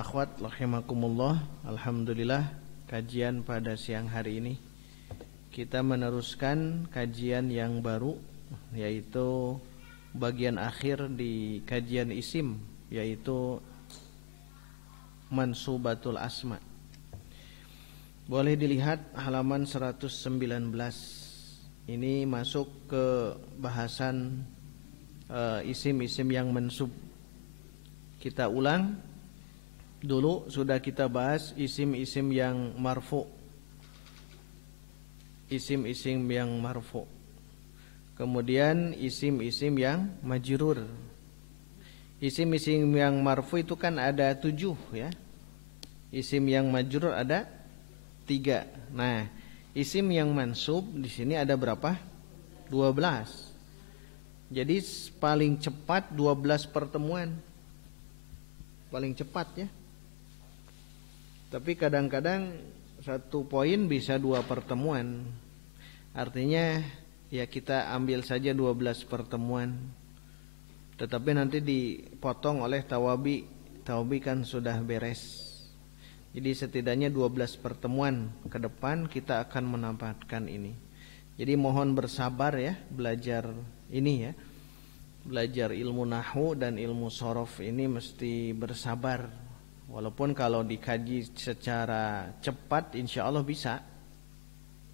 Akhwat rahimakumullah, alhamdulillah kajian pada siang hari ini kita meneruskan kajian yang baru, yaitu bagian akhir di kajian isim, yaitu mansubatul asma. Boleh dilihat halaman 119. Ini masuk ke bahasan isim-isim yang mansub. Kita ulang. Dulu sudah kita bahas isim-isim yang marfu. Isim-isim yang marfu. Kemudian isim-isim yang majrur. Isim-isim yang marfu itu kan ada 7 ya. Isim yang majrur ada 3. Nah, isim yang mansub di sini ada berapa? 12. Jadi paling cepat 12 pertemuan. Paling cepat ya. Tapi kadang-kadang satu poin bisa 2 pertemuan. Artinya ya kita ambil saja 12 pertemuan. Tetapi nanti dipotong oleh tawabi. Tawabi kan sudah beres. Jadi setidaknya 12 pertemuan ke depan kita akan menempatkan ini. Jadi mohon bersabar ya belajar ini ya. Belajar ilmu nahwu dan ilmu shorof ini mesti bersabar. Walaupun kalau dikaji secara cepat insya Allah bisa.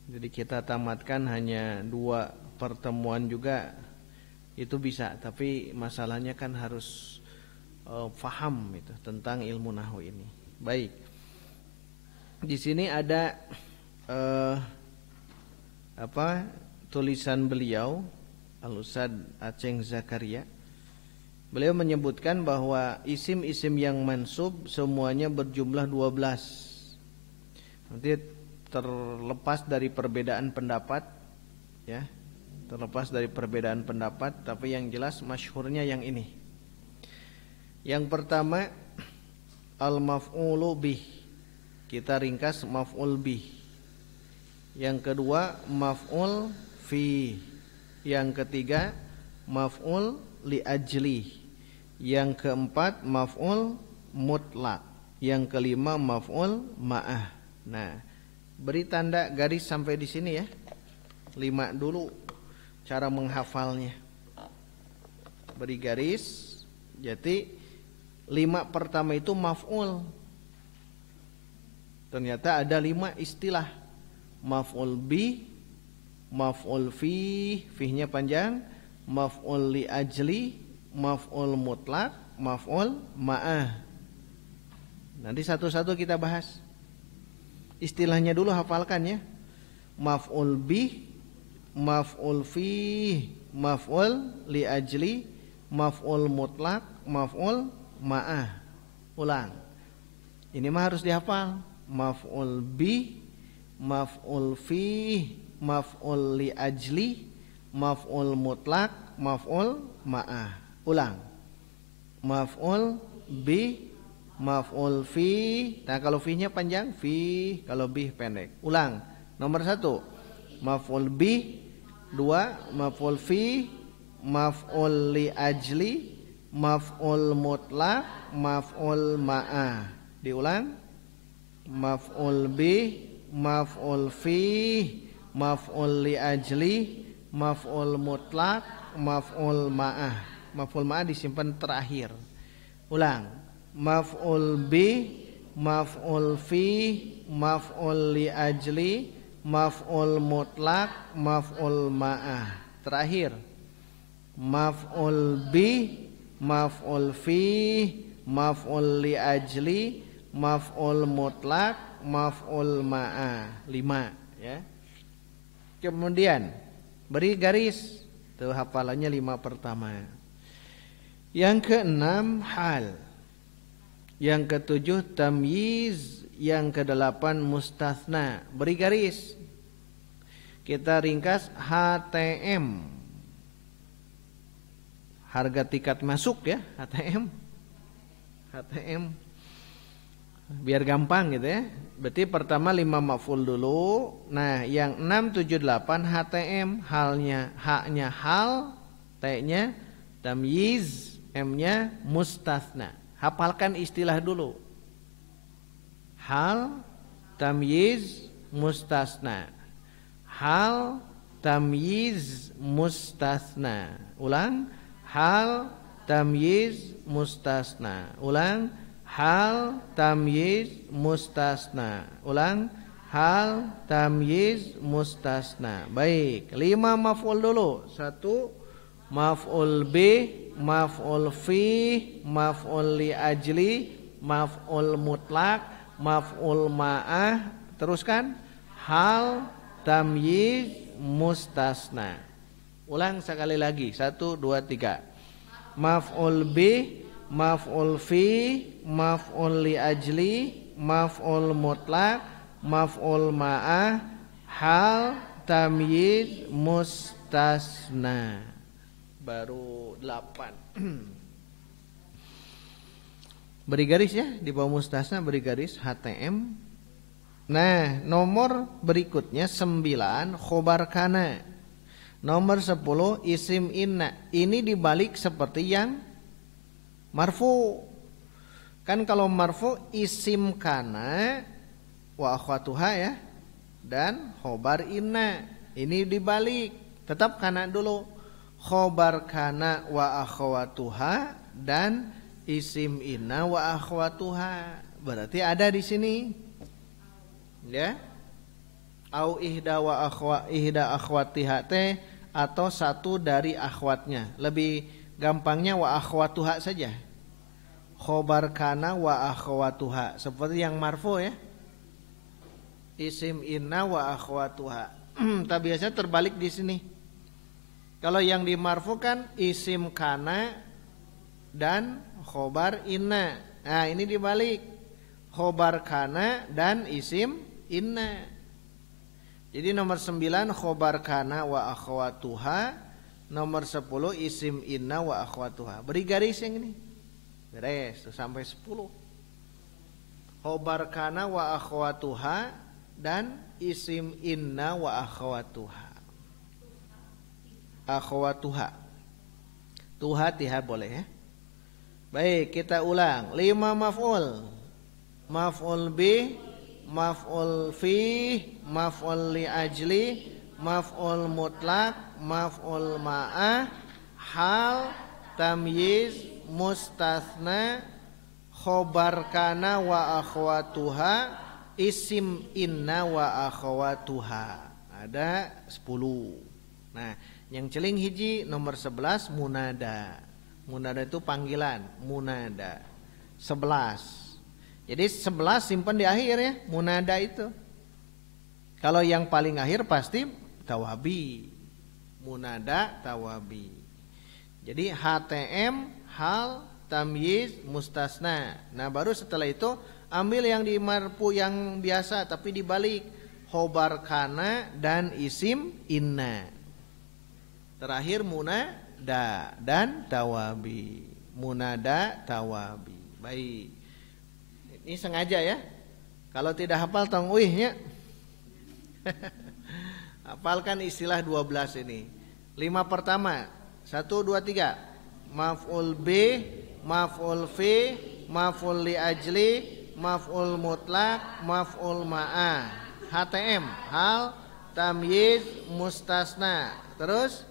Jadi kita tamatkan hanya 2 pertemuan juga itu bisa. Tapi masalahnya kan harus faham itu tentang ilmu nahwu ini. Baik. Di sini ada tulisan beliau Al-Ustaz Aceng Zakaria. Beliau menyebutkan bahwa isim-isim yang mansub semuanya berjumlah 12. Nanti terlepas dari perbedaan pendapat ya. Terlepas dari perbedaan pendapat, tapi yang jelas masyhurnya yang ini. Yang pertama al-maf'ulu bih. Kita ringkas maf'ul bih. Yang kedua maf'ul fi. Yang ketiga maf'ul li ajli. Yang keempat maf'ul mutlaq. Yang kelima maf'ul ma'ah. Nah, beri tanda garis sampai di sini ya. 5 dulu cara menghafalnya. Beri garis. Jadi 5 pertama itu maf'ul. Ternyata ada 5 istilah. Maf'ul bi, maf'ul fi, fi-nya panjang, maf'ul li ajli, maf'ul mutlaq, maf'ul ma'ah. Nanti satu-satu kita bahas. Istilahnya dulu hafalkan ya. Maf'ul bi, maf'ul fi, maf'ul li ajli, maf'ul mutlaq, maf'ul ma'ah. Ulang. Ini mah harus dihafal. Maf'ul bi, maf'ul fi, maf'ul li ajli, maf'ul mutlaq, maf'ul ma'ah. Ulang. Maf'ul bi, maf'ul fi. Nah kalau fi-nya panjang fi, kalau bi pendek. Ulang. Nomor 1 maf'ul bi. 2 maf'ul fi, maf'ul li ajli, maf'ul mutlaq, maf'ul ma'ah. Diulang. Maf'ul bi, maf'ul fi, maf'ul li ajli, maf'ul mutlaq, maf'ul ma'ah. Maf'ul ma'ah disimpan terakhir. Ulang. Maf'ul bi, maf'ul fi, maf'ul li ajli, maf'ul mutlaq, maf'ul ma'ah. Terakhir. Maf'ul bi, maf'ul fi, maf'ul li ajli, maf'ul mutlaq, maf'ul ma'ah. 5 ya. Kemudian beri garis. Tuh hafalannya 5 pertama. Yang ke-6 hal. Yang ke-7 tamyiz. Yang ke-8 mustatsna. Beri garis. Kita ringkas HTM. Harga tiket masuk ya, HTM. HTM. Biar gampang gitu ya. Berarti pertama 5 maf'ul dulu. Nah, yang 6, 7, 8 HTM. Halnya, haknya hal, T-nya tamyiz, M-nya mustatsna. Hafalkan istilah dulu. hal tamyiz mustasna. Hal tamyiz mustasna. Ulang, hal tamyiz mustasna. Ulang, hal tamyiz mustasna. Ulang, hal tamyiz mustasna. Baik, 5 maf'ul dulu. 1 maf'ul bih, maf'ul fi, maf'ul li ajli, maf'ul mutlak, maf'ul ma'ah. Teruskan, hal tamyiz mustasna. Ulang sekali lagi. 1, 2, 3. Maf'ul bih, maf'ul fi, maf'ul li ajli, maf'ul mutlak, maf'ul ma'ah, hal tamyiz mustasna. Baru 8. Beri garis ya, di bawah mustasna beri garis HTM. Nah, nomor berikutnya 9 khobar kana. Nomor 10 isim inna. Ini dibalik seperti yang marfu. Kan kalau marfu isim kana wa akhwatuha ya, dan khobar inna. Ini dibalik, tetap kana dulu. Khobar kana wa akhwatuha dan isim inna wa akhwatuha. Berarti ada di sini. Ya, au ihda wa ihda akhwatiha teh, atau satu dari akhwatnya. Lebih gampangnya wa akhwatuha saja. Khobar kana wa akhwatuha, seperti yang marfu ya. Isim inna wa akhwatuha. Tapi biasanya terbalik di sini. Kalau yang di marfu kan isim kana dan khobar inna. Nah, ini dibalik. Khobar kana dan isim inna. Jadi nomor 9 khobar kana wa akhwatuha, nomor 10 isim inna wa akhwatuha. Beri garis yang ini. Beres tuh, sampai 10. Khobar kana wa akhwatuha dan isim inna wa akhwatuha. Akhwatuha. Tuha tiha boleh ya. Baik, kita ulang. 5 maf'ul. Maf'ul bih, maf'ul fi, maf'ul li ajli, maf'ul mutlak, maf'ul ma'ah, hal tamyiz mustatsna, khobar kana wa akhwatuha, isim inna wa akhwatuha. Ada 10. Nah, yang celing hiji nomor 11 munada. Munada itu panggilan, munada. 11. Jadi 11 simpan di akhir ya, munada itu. Kalau yang paling akhir pasti tawabi. Munada tawabi. Jadi HTM, hal tamyiz mustasna. Nah, baru setelah itu ambil yang di marfu yang biasa tapi dibalik. Khobar kana dan isim inna. Terakhir munada dan tawabi. Munada tawabi. Baik. Ini sengaja ya. Kalau tidak hafal tong uihnya. Hafalkan istilah 12 ini. 5 pertama. 1, 2, 3. Maf'ul bih, maf'ul fi, maf'ul li ajli, maf'ul mutlak, maf'ul ma'ah. HTM, hal tamyiz mustasna. Terus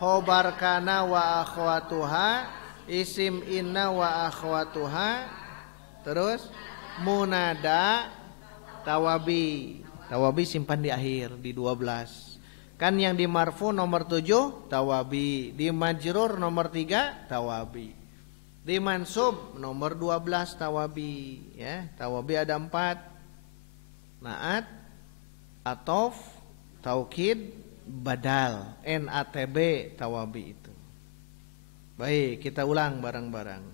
khobar kana wa akhwatuha, isim inna wa akhwatuha. Terus munada tawabi. Tawabi simpan di akhir di 12. Kan yang di marfu nomor 7 tawabi, di majrur nomor 3 tawabi. Di mansub nomor 12 tawabi ya. Tawabi ada 4. Naat, atof, taukid, badal, NATB tawabi itu. Baik, kita ulang bareng-bareng.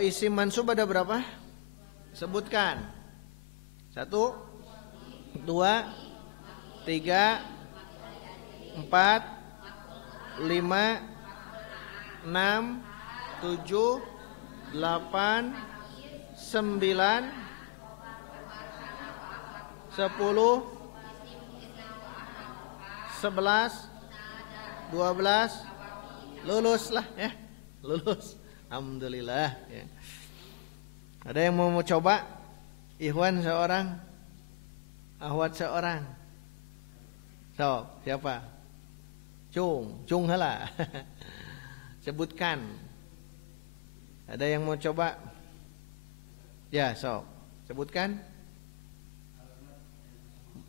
Isim mansub ada berapa? Sebutkan. 1, 2, 3, 4, 5, 6, 7, 8, 9, 10, 11, 12. Lulus lah ya. Lulus. Alhamdulillah ya. Ada yang mau coba? Ikhwan seorang, akhwat seorang. So, siapa? Cung heula. Sebutkan. Ada yang mau coba? Ya, so. Sebutkan.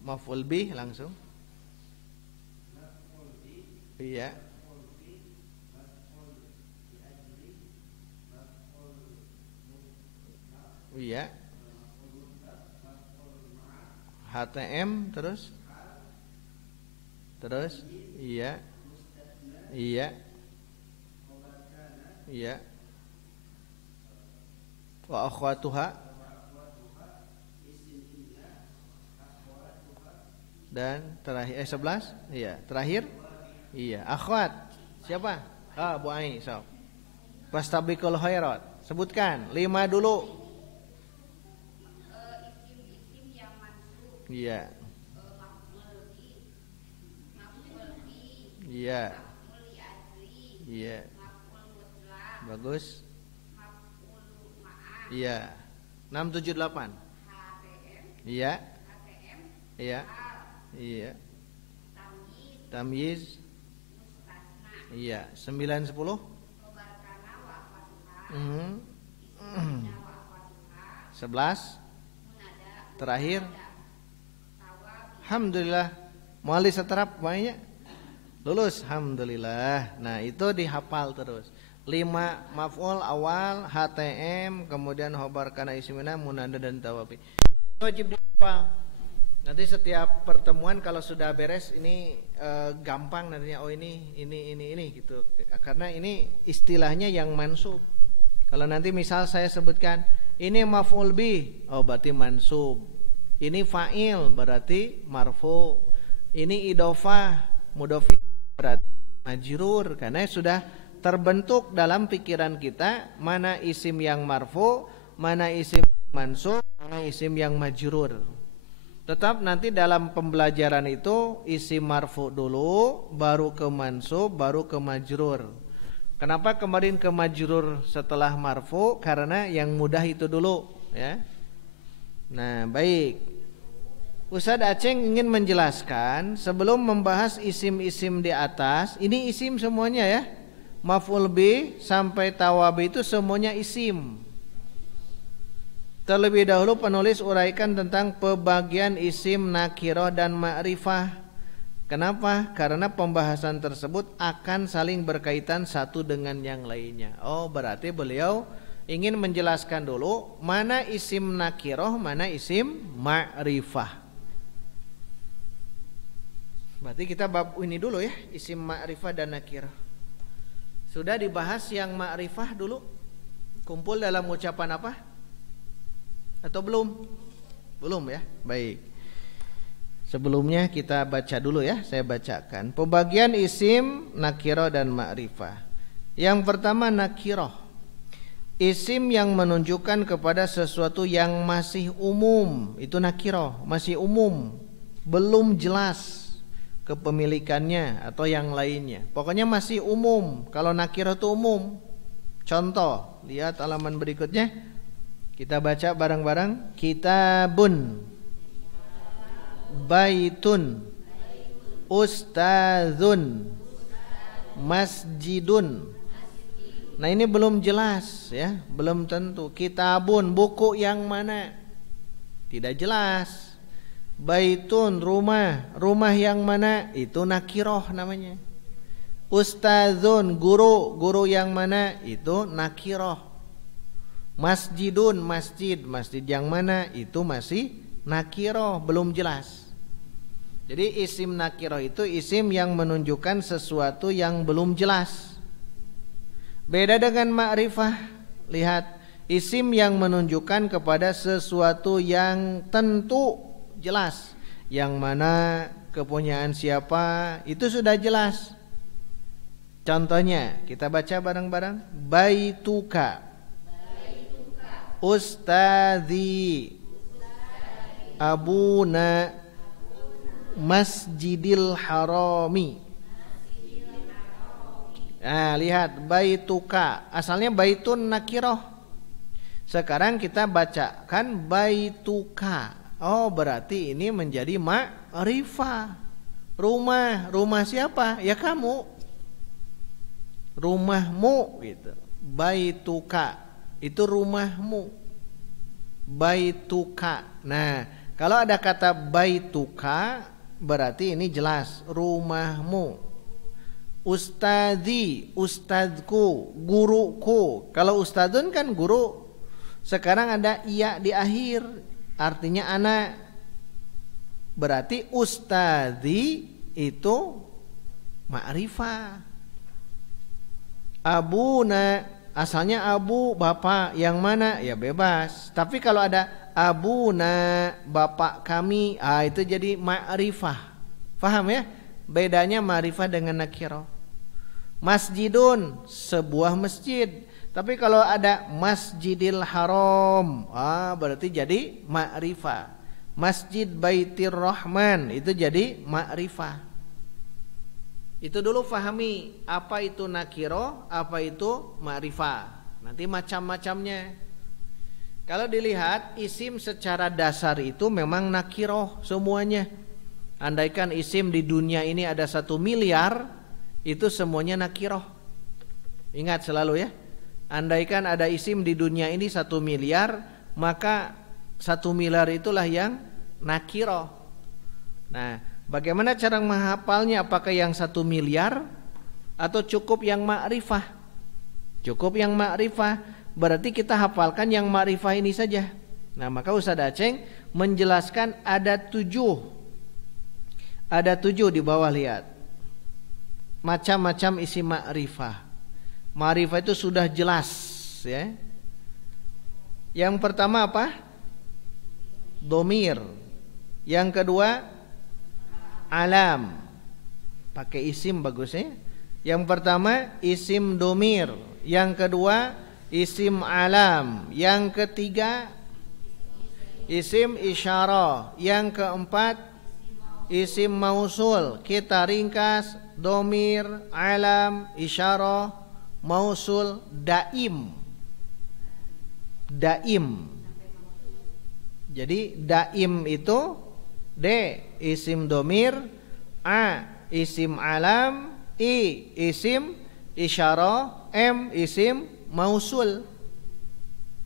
Maf'ul bih langsung. Iya. Iya. HTM terus. Iya. Iya. Iya. Wa akhwatuha. Dan terakhir 11. Iya, terakhir. Iya, akhwat. Siapa? Bu Ai, so. Fastabiqul khairat. Sebutkan 5 dulu. Isim yang mansub. Iya. Iya. Iya. Bagus. Iya. 6 7 8. Iya. Iya. Iya. Tamyiz. Iya. 9 10. 11. Terakhir. Alhamdulillah. Muali seterap banyak. Lulus, alhamdulillah. Nah, itu dihafal terus. 5 maf'ul awal, HTM, kemudian khobar kana ismina, munada dan tawabi. Wajib dihafal. Nanti setiap pertemuan kalau sudah beres ini gampang nantinya. Oh ini gitu. Karena ini istilahnya yang mansub. Kalau nanti misal saya sebutkan ini maf'ul bih, oh berarti mansub. Ini fa'il berarti marfu. Ini idhofah, mudhof berarti majrur, karena sudah terbentuk dalam pikiran kita mana isim yang marfu, mana isim mansub, mana isim yang majrur. Tetap nanti dalam pembelajaran itu isim marfu dulu, baru ke mansub, baru ke majrur. Kenapa kemarin ke majrur setelah marfu? Karena yang mudah itu dulu, ya. Nah, baik. Ustadz Aceh ingin menjelaskan sebelum membahas isim-isim di atas, ini isim semuanya ya. Maf'ul bih sampai tawabi itu semuanya isim. Terlebih dahulu penulis uraikan tentang pembagian isim nakirah dan ma'rifah. Kenapa? Karena pembahasan tersebut akan saling berkaitan satu dengan yang lainnya. Oh, berarti beliau ingin menjelaskan dulu mana isim nakirah, mana isim ma'rifah. Berarti kita bab ini dulu ya, isim ma'rifah dan nakirah. Sudah dibahas yang ma'rifah dulu? Kumpul dalam ucapan apa? Atau belum? Belum ya? Baik. Sebelumnya kita baca dulu ya, saya bacakan. Pembagian isim, nakirah dan ma'rifah. Yang pertama nakirah. Isim yang menunjukkan kepada sesuatu yang masih umum, itu nakirah, masih umum, belum jelas kepemilikannya atau yang lainnya. Pokoknya masih umum. Kalau nakirah itu umum. Contoh, lihat halaman berikutnya. Kita baca bareng-bareng. Kitabun, baitun, ustadzun, masjidun. Nah, ini belum jelas ya, belum tentu. Kitabun, buku yang mana? Tidak jelas. Baitun, rumah yang mana? Itu nakirah namanya. Ustadzun, guru yang mana? Itu nakirah. Masjidun, masjid yang mana? Itu masih nakirah, belum jelas. Jadi isim nakirah itu isim yang menunjukkan sesuatu yang belum jelas. Beda dengan ma'rifah. Lihat, isim yang menunjukkan kepada sesuatu yang tentu jelas, yang mana kepunyaan siapa itu sudah jelas. Contohnya kita baca bareng-bareng. Baituka, ustadzi, abuna, masjidil harami. Nah, lihat baituka, asalnya baitun nakirah, Sekarang kita bacakan baituka. Oh, berarti ini menjadi ma'rifah. Rumah siapa? Ya kamu. Rumahmu gitu. Baituka itu rumahmu. Baituka. Nah, kalau ada kata baituka berarti ini jelas rumahmu. Ustadzi, ustadzku, guruku. Kalau ustadzun kan guru. Sekarang ada iya di akhir, artinya anak. Berarti ustadzi itu ma'rifah. Abuna, asalnya abu, bapak, yang mana? Ya bebas. Tapi kalau ada abuna, bapak kami, itu jadi ma'rifah. Faham ya? Bedanya ma'rifah dengan nakirah. Masjidun, sebuah masjid. Tapi kalau ada Masjidil Haram, berarti jadi ma'rifah. Masjid Baitir Rahman, itu jadi ma'rifah. Itu dulu fahami apa itu nakiro, apa itu ma'rifah. Nanti macam-macamnya. Kalau dilihat isim secara dasar itu memang nakiro semuanya. Andaikan isim di dunia ini ada 1 miliar, itu semuanya nakiro. Ingat selalu ya. Andaikan ada isim di dunia ini 1 miliar, maka 1 miliar itulah yang nakiro. Nah, bagaimana cara menghafalnya? Apakah yang 1 miliar atau cukup yang ma'rifah? Cukup yang ma'rifah, berarti kita hafalkan yang ma'rifah ini saja. Nah, maka Ustaz Aceng menjelaskan ada 7. Ada 7 di bawah, lihat. Macam-macam isi ma'rifah. Ma'rifah itu sudah jelas ya. Yang pertama apa? Domir. Yang kedua alam. Pakai isim bagusnya. Yang pertama isim domir. Yang kedua isim alam. Yang ketiga isim isyarah. Yang keempat isim mausul. Kita ringkas: domir, alam, isyarah, mausul, daim. Daim. Jadi daim itu D isim domir, A isim alam, I isim isyarah, M isim mausul.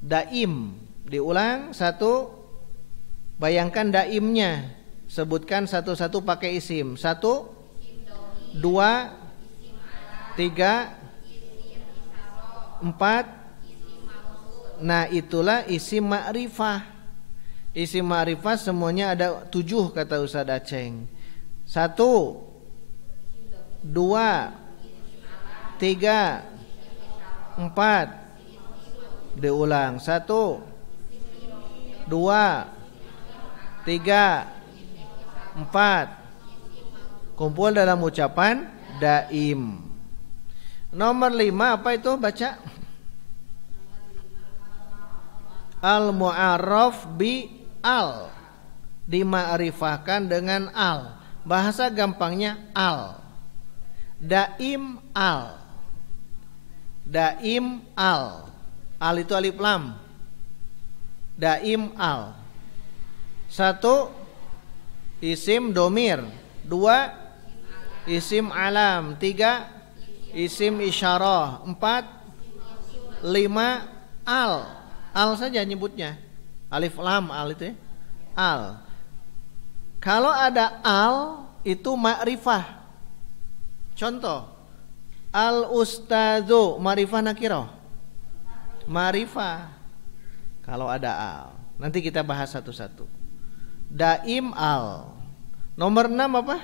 Daim. Diulang 1. Bayangkan daimnya. Sebutkan satu-satu pakai isim. 1, 2, 3, 4. Nah, itulah isim ma'rifah. Isim ma'rifah semuanya ada 7 kata Ustaz Aceng. 1, 2, 3, 4. Diulang. 1, 2, 3, 4. Kumpul dalam ucapan daim. Nomor 5 apa itu? Baca. Al-mu'arraf bi al. Dima'rifahkan dengan al. Bahasa gampangnya al. Daim al. Daim al. Al itu alif lam. Daim al. 1 isim domir. 2 isim alam. 3 isim isyarah. 4 5 al. Al saja nyebutnya. Alif lam al itu ya. Al. Kalau ada al itu ma'rifah. Contoh, al ustadzu, ma'rifah nakirah. Ma'rifah. Kalau ada al. Nanti kita bahas satu-satu. Daim al. Nomor 6 apa?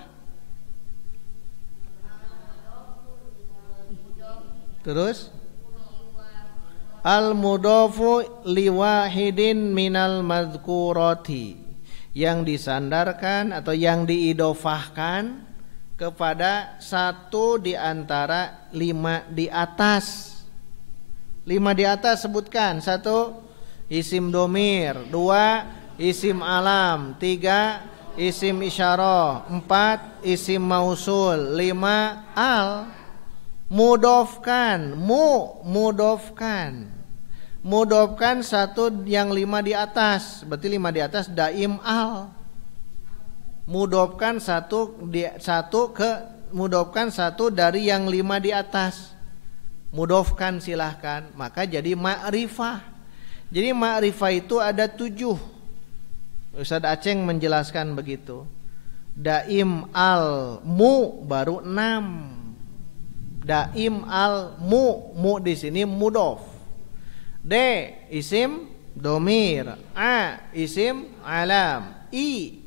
Terus al-mudhafu liwahidin minal madhkurati, yang disandarkan atau yang diidofahkan kepada 1 di antara 5 di atas. 5 di atas sebutkan. 1 isim domir, 2 isim alam, 3 isim isyarah, 4 isim mausul, 5 al. Mudofkan, mudofkan. Mudofkan satu yang 5 di atas, berarti 5 di atas daim al. Mudofkan mudofkan satu dari yang 5 di atas. Mudofkan silahkan, maka jadi ma'rifah. Jadi ma'rifah itu ada 7. Ustaz Aceng menjelaskan begitu. Daim al mu baru 6. Daim al mu di sini mudof. D isim domir, a isim alam, i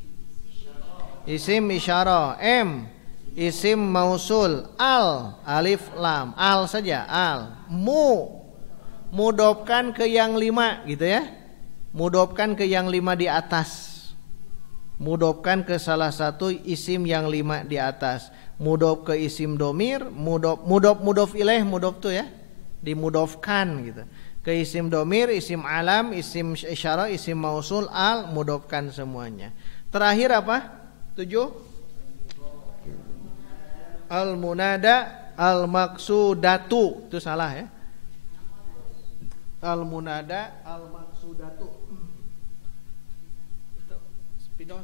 isim isyarah, m isim mausul, al alif lam, al saja, al. Mudofkan ke yang 5 gitu ya. Mudofkan ke yang 5 di atas. Mudofkan ke salah satu isim yang 5 di atas. Mudof ke isim domir, mudof ilaih, mudof tuh ya, dimudofkan gitu. Ke isim domir, isim alam, isim isyarah, isim mausul, al, mudofkan semuanya. Terakhir apa? 7. Al munada al maksudatu, itu salah ya. Al munada al maksudatu. Itu spidol.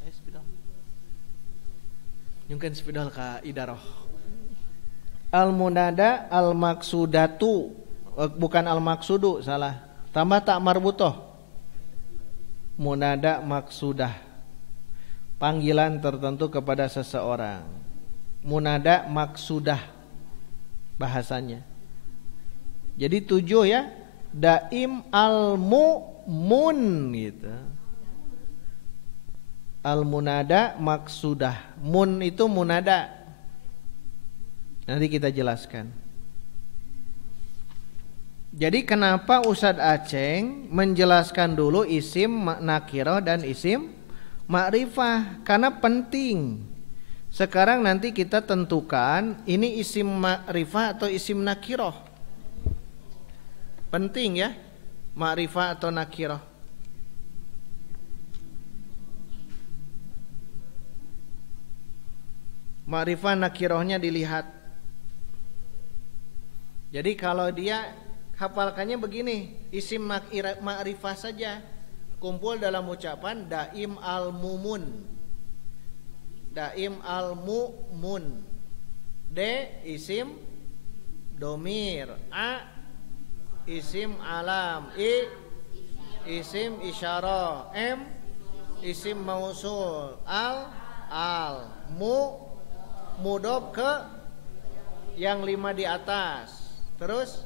Spidol. Mungkin spidol ka idaroh. Al munada al maksudatu, bukan al maksudu, salah. Tambah tak marbutoh. Munada maksudah, panggilan tertentu kepada seseorang. Munada maksudah bahasanya. Jadi 7 ya. Daim al mu'mun gitu. Al munada maksudah. Mun itu munada. Nanti kita jelaskan. Jadi kenapa Ustadz Aceng menjelaskan dulu isim nakirah dan isim ma'rifah? Karena penting. Sekarang nanti kita tentukan ini isim ma'rifah atau isim nakirah. Penting ya, ma'rifah atau nakirah. Ma'rifah nakirahnya dilihat. Jadi kalau dia hafalkannya begini, isim ma'rifah saja, kumpul dalam ucapan daim al-mumun. Daim al-mu'mun. D isim domir, a isim alam, i isim isyarah, m isim mausul, al mudof ke yang 5 di atas. Terus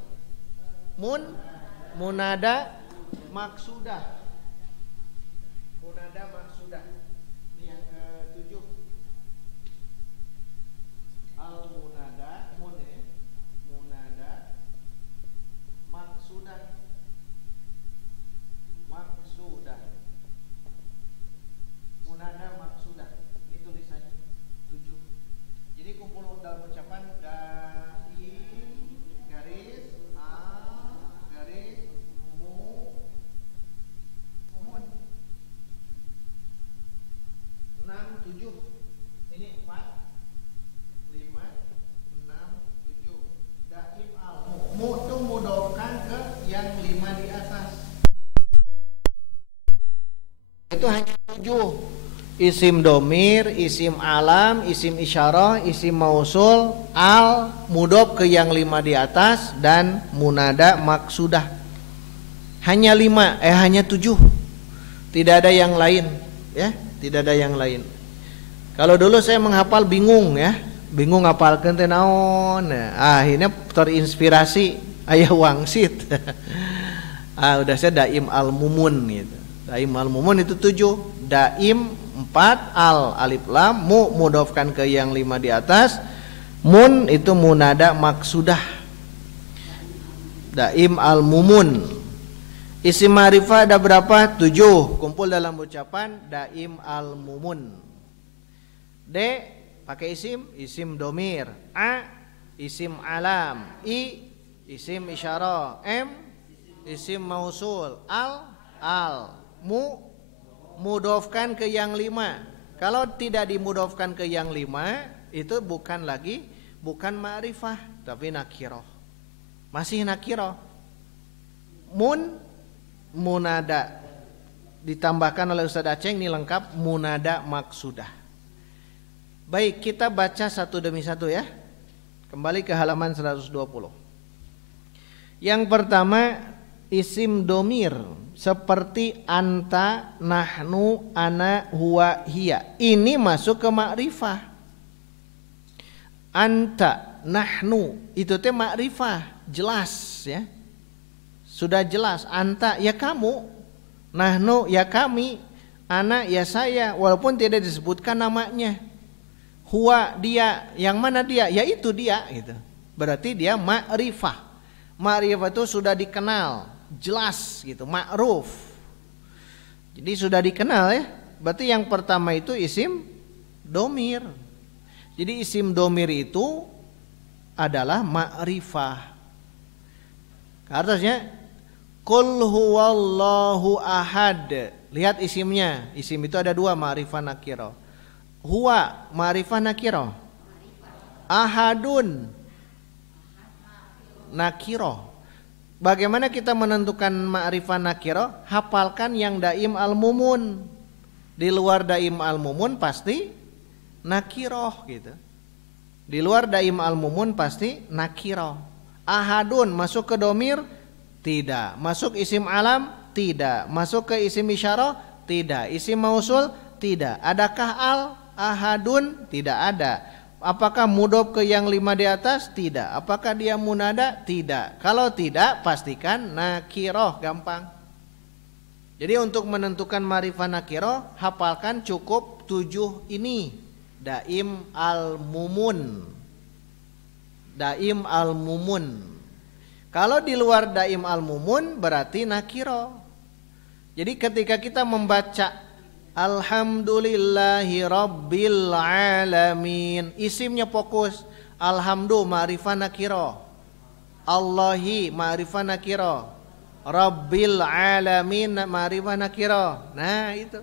munada maksudah. Munada maksudah. Ini yang ke-7. Al munada munada maksudah. Munada maksudah. Ini tulisannya 7. Jadi kumpul dalam ucapan daim garis al garis mun 6 7. Ini 4 5 6 7. Daim al itu mudofkan ke yang 5 di atas. Itu hanya 7. Isim domir, isim alam, isim isyarah, isim mausul, al, mudof ke yang 5 di atas, dan munada maksudah. Hanya 5, hanya 7. Tidak ada yang lain, ya, tidak ada yang lain. Kalau dulu saya menghafal bingung ya, bingung ngapalkeun teh naon. Akhirnya terinspirasi aya wangsit. Udah saya daim al mumun gitu. Daim al mumun itu 7, daim 4, al alif lam, mudofkan ke yang 5 di atas, mun itu munada maksudah. Daim al mumun. Isim ma'rifah ada berapa? 7, kumpul dalam ucapan daim al mumun. D pakai isim domir, a isim alam, i isim isyarah, m isim mausul, al mudofkan ke yang 5. Kalau tidak dimudofkan ke yang 5, itu bukan ma'rifah, tapi nakirah. Masih nakirah. munada. Ditambahkan oleh Ustaz Aceng, ini lengkap munada maksudah. Baik, kita baca satu demi satu ya. Kembali ke halaman 120. Yang pertama isim domir seperti anta, nahnu, ana, huwa, hiya. Ini masuk ke ma'rifah. Anta, nahnu itu teh ma'rifah, jelas ya. Sudah jelas, anta ya kamu, nahnu ya kami, ana ya saya, walaupun tidak disebutkan namanya. Huwa dia, yang mana dia? Ya itu dia gitu. Berarti dia ma'rifah. Ma'rifah itu sudah dikenal, jelas gitu, ma'ruf. Jadi sudah dikenal ya. Berarti yang pertama itu isim domir. Jadi isim domir itu adalah ma'rifah. Artinya Qul huwallahu ahad. Lihat isimnya. Isim itu ada dua, ma'rifah nakirah. Huwa ma'rifah nakirah. Ahadun nakirah. Bagaimana kita menentukan ma'rifah nakirah? Hafalkan yang daim al-mumun. Di luar daim al-mumun pasti nakirah gitu. Di luar daim al-mumun pasti nakirah. Ahadun masuk ke domir? Tidak. Masuk isim alam? Tidak. Masuk ke isim isyarah? Tidak. Isim mausul? Tidak. Adakah ahadun? Tidak ada. Apakah mudhof ke yang 5 di atas? Tidak. Apakah dia munada? Tidak. Kalau tidak, pastikan nakirah, gampang. Jadi untuk menentukan ma'rifah nakirah, hafalkan cukup 7 ini. Daim al-mumun. Daim al-mumun. Kalau di luar daim al-mumun berarti nakirah. Jadi ketika kita membaca Alhamdulillahi Rabbil Alamin, isimnya fokus. Alhamdu ma'rifah nakirah, Allahi ma'rifah nakirah, Rabbil Alamin ma'rifah nakirah. Nah itu.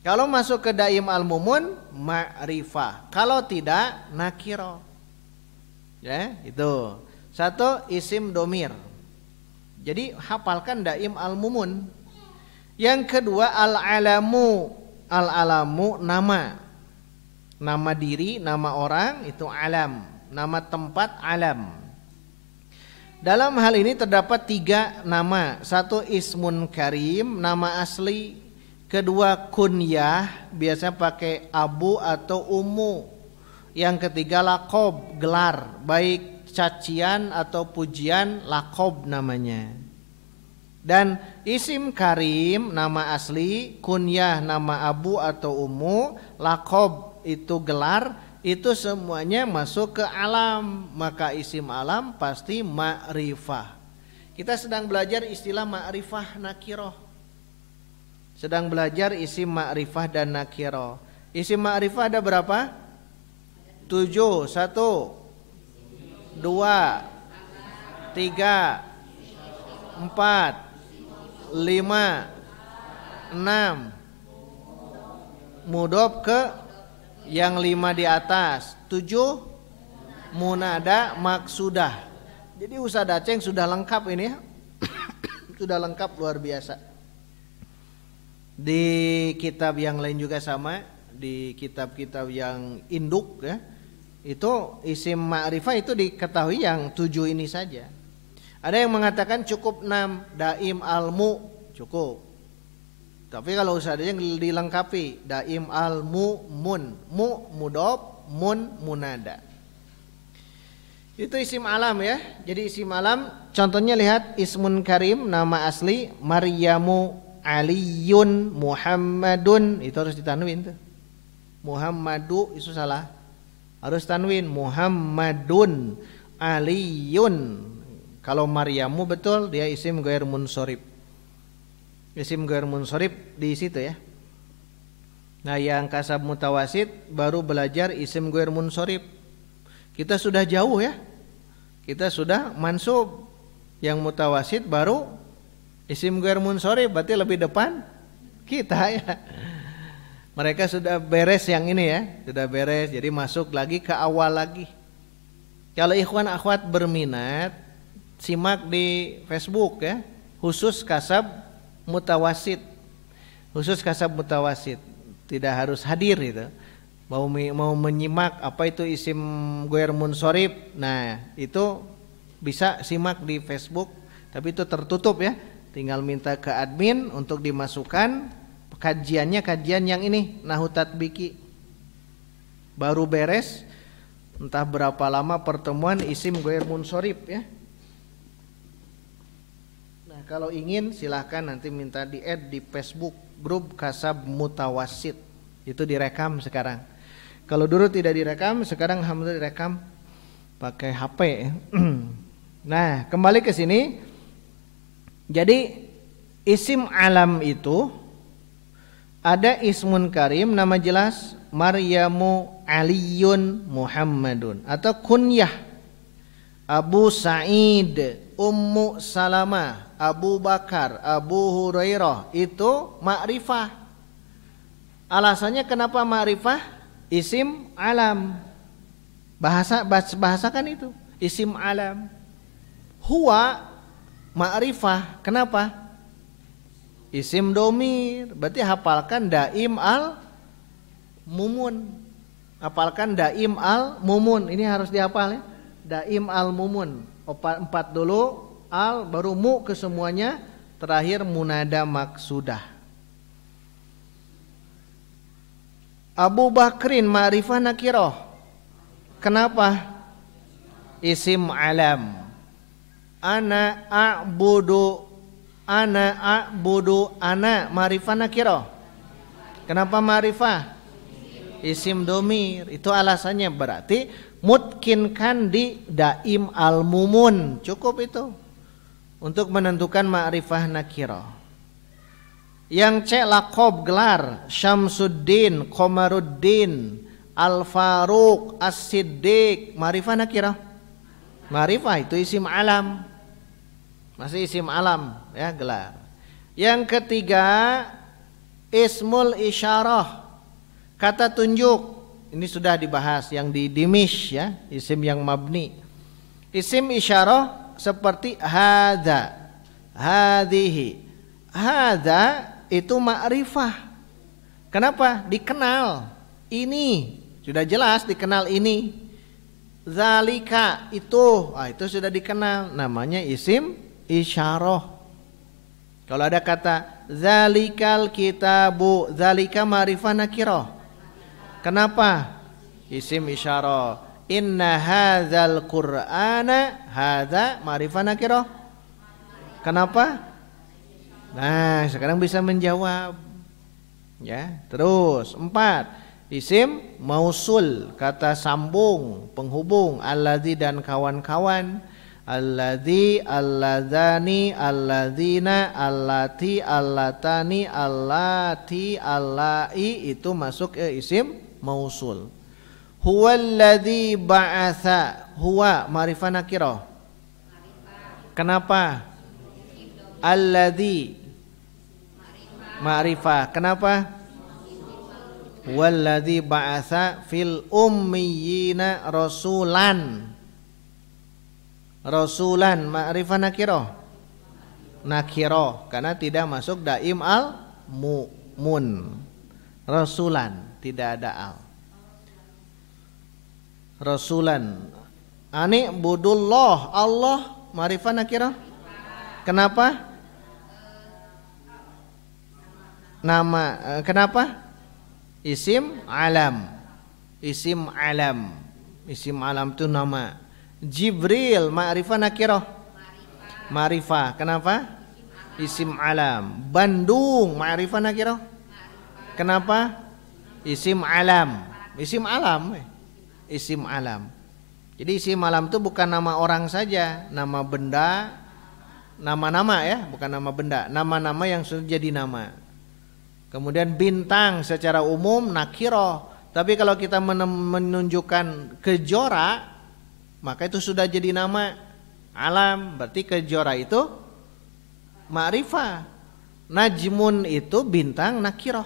Kalau masuk ke daim al-mumun ma'rifah, kalau tidak nakirah. Ya itu. Satu isim domir. Jadi hafalkan daim al-mumun. Yang kedua al-alamu. Al-alamu nama. Nama diri, nama orang itu alam. Nama tempat alam. Dalam hal ini terdapat 3 nama. Satu ismun karim, nama asli. Kedua kunyah, biasanya pakai abu atau ummu. Yang ketiga laqab, gelar, baik cacian atau pujian, laqab namanya. Dan isim karim nama asli, kunyah nama abu atau ummu, laqab itu gelar, itu semuanya masuk ke alam. Maka isim alam pasti ma'rifah. Kita sedang belajar istilah ma'rifah nakirah. Sedang belajar isim ma'rifah dan nakirah. Isim ma'rifah ada berapa? 7. 1 2 3 4 5 6 mudhof ke yang 5 di atas. 7 munada maksudah. Jadi Ustaz Aceng sudah lengkap ini ya. Sudah lengkap luar biasa. Di kitab yang lain juga sama, di kitab-kitab yang induk ya. Itu isim ma'rifah itu diketahui yang 7 ini saja. Ada yang mengatakan cukup 6, daim al-mu cukup. Tapi kalau usah ada yang dilengkapi, daim al-mu mun, mu mudhof, mun munada. Itu isim alam ya. Jadi isim alam contohnya lihat ismun karim nama asli Maryamu, Aliyun, Muhammadun, itu harus ditanwin tuh. Muhammadu itu salah. Harus tanwin Muhammadun, Aliyun. Kalau Maryamu betul dia isim ghair munsorib. Isim ghair munsorib di situ ya. Nah yang kasab mutawasid baru belajar isim ghair munsorib. Kita sudah jauh ya. Kita sudah mansub. Yang mutawasid baru isim ghair munsorib, berarti lebih depan kita ya. Mereka sudah beres yang ini ya, sudah beres, jadi masuk lagi ke awal lagi. Kalau ikhwan akhwat berminat, simak di Facebook ya, khusus kasab mutawasid. Khusus kasab mutawasid, tidak harus hadir itu. Mau menyimak apa itu isim ghair munsorib, nah itu bisa simak di Facebook, tapi itu tertutup ya. Tinggal minta ke admin untuk dimasukkan kajiannya, kajian yang ini nahwu tatbiki. Baru beres, entah berapa lama pertemuan isim ghair munsorib ya. Nah kalau ingin silahkan nanti minta di add di Facebook grup kasab mutawasid, itu direkam sekarang. Kalau dulu tidak direkam, sekarang alhamdulillah direkam pakai HP. Nah, kembali ke sini. Jadi isim alam itu ada ismun karim, nama jelas Maryamu Aliyun Muhammadun, atau kunyah Abu Sa'id, Ummu Salamah, Abu Bakar, Abu Hurairah, itu ma'rifah. Alasannya kenapa ma'rifah? Isim alam. Bahasa kan itu isim alam. Huwa ma'rifah. Kenapa? Isim domir. Berarti hafalkan daim al mumun. Hafalkan daim al mumun. Ini harus dihafal ya. Daim al mumun. 4 dulu, al baru mu ke semuanya, terakhir munada maksudah. Abu Bakrin ma'rifah nakirah. Kenapa? Isim alam. Ana a'budu ana ma'rifah nakirah. Kenapa ma'rifah? Isim domir. Itu alasannya, berarti mutkinkan di daim al-mumun. Cukup itu untuk menentukan ma'rifah nakirah. Yang C lakob gelar Syamsuddin, Komaruddin, Al-Faruq, As-Siddiq, ma'rifah nakirah. Ma'rifah itu isim alam. Masih isim alam ya, gelar. Yang ketiga ismul isyarah, kata tunjuk. Ini sudah dibahas yang di dimish ya, isim yang mabni. Isim isyarah seperti hadza, hadhihi. Hadza itu ma'rifah. Kenapa? Dikenal. Ini sudah jelas dikenal ini. Zalika itu, itu sudah dikenal. Namanya isim isyarah. Kalau ada kata zalikal kitabu, zalika ma'rifah nakirah. Kenapa? Isim isyarah. Inna hadzal qur'ana, hadza ma'rifah nakirah. Kenapa? Nah, sekarang bisa menjawab. Ya, terus 4. Isim mausul, kata sambung, penghubung, alladzi dan kawan-kawan. Alladzi, alladzani, alladzina, allati, allatani, allati, allai, itu masuk ke isim mausul. Huwallazi ba'atsa, huwa ma'rifah nakirah. Kenapa? Alladzi ma'rifah. Kenapa? Walladzi ba'atsa fil ummiyina rasulan. Rasulan ma'rifah nakirah. Nakirah karena tidak masuk daim al mun. Rasulan tidak ada al. Rasulan. Ani budullah, Allah ma'rifah nakirah. Kenapa? Nama. Kenapa? Isim alam. Isim alam. Isim alam itu nama. Jibril ma'rifah nakirah. Ma'rifah. Kenapa? Isim alam. Bandung ma'rifah nakirah. Kenapa? Isim alam. Isim alam. Isim alam. Jadi isim alam itu bukan nama orang saja, nama benda, nama-nama ya, bukan nama benda, nama-nama yang sudah jadi nama. Kemudian bintang secara umum nakirah. Tapi kalau kita menunjukkan kejora, maka itu sudah jadi nama alam. Berarti kejora itu ma'rifah. Najmun itu bintang nakirah.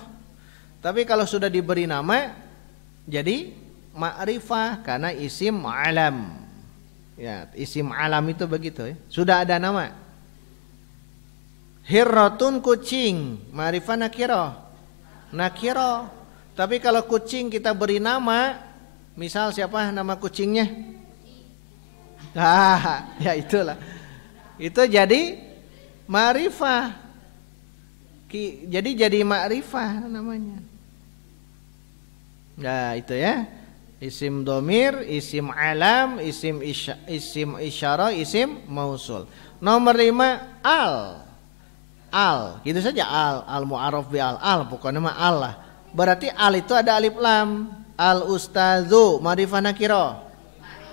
Tapi kalau sudah diberi nama, jadi ma'rifah karena isim alam. Ya, isim alam itu begitu ya. Sudah ada nama. Hirratun kucing, ma'rifah nakiro. Nakiro. Tapi kalau kucing kita beri nama, misal siapa nama kucingnya? Ya itulah. Itu jadi ma'rifah. Jadi ma'rifah namanya. Nah, itu ya. Isim domir, isim alam, isim isyarah, isim mausul. Nomor 5 al, gitu saja al mu'arraf bi al pokoknya mah al lah. Berarti al itu ada alif lam. Al ustadzu ma'rifah nakiro.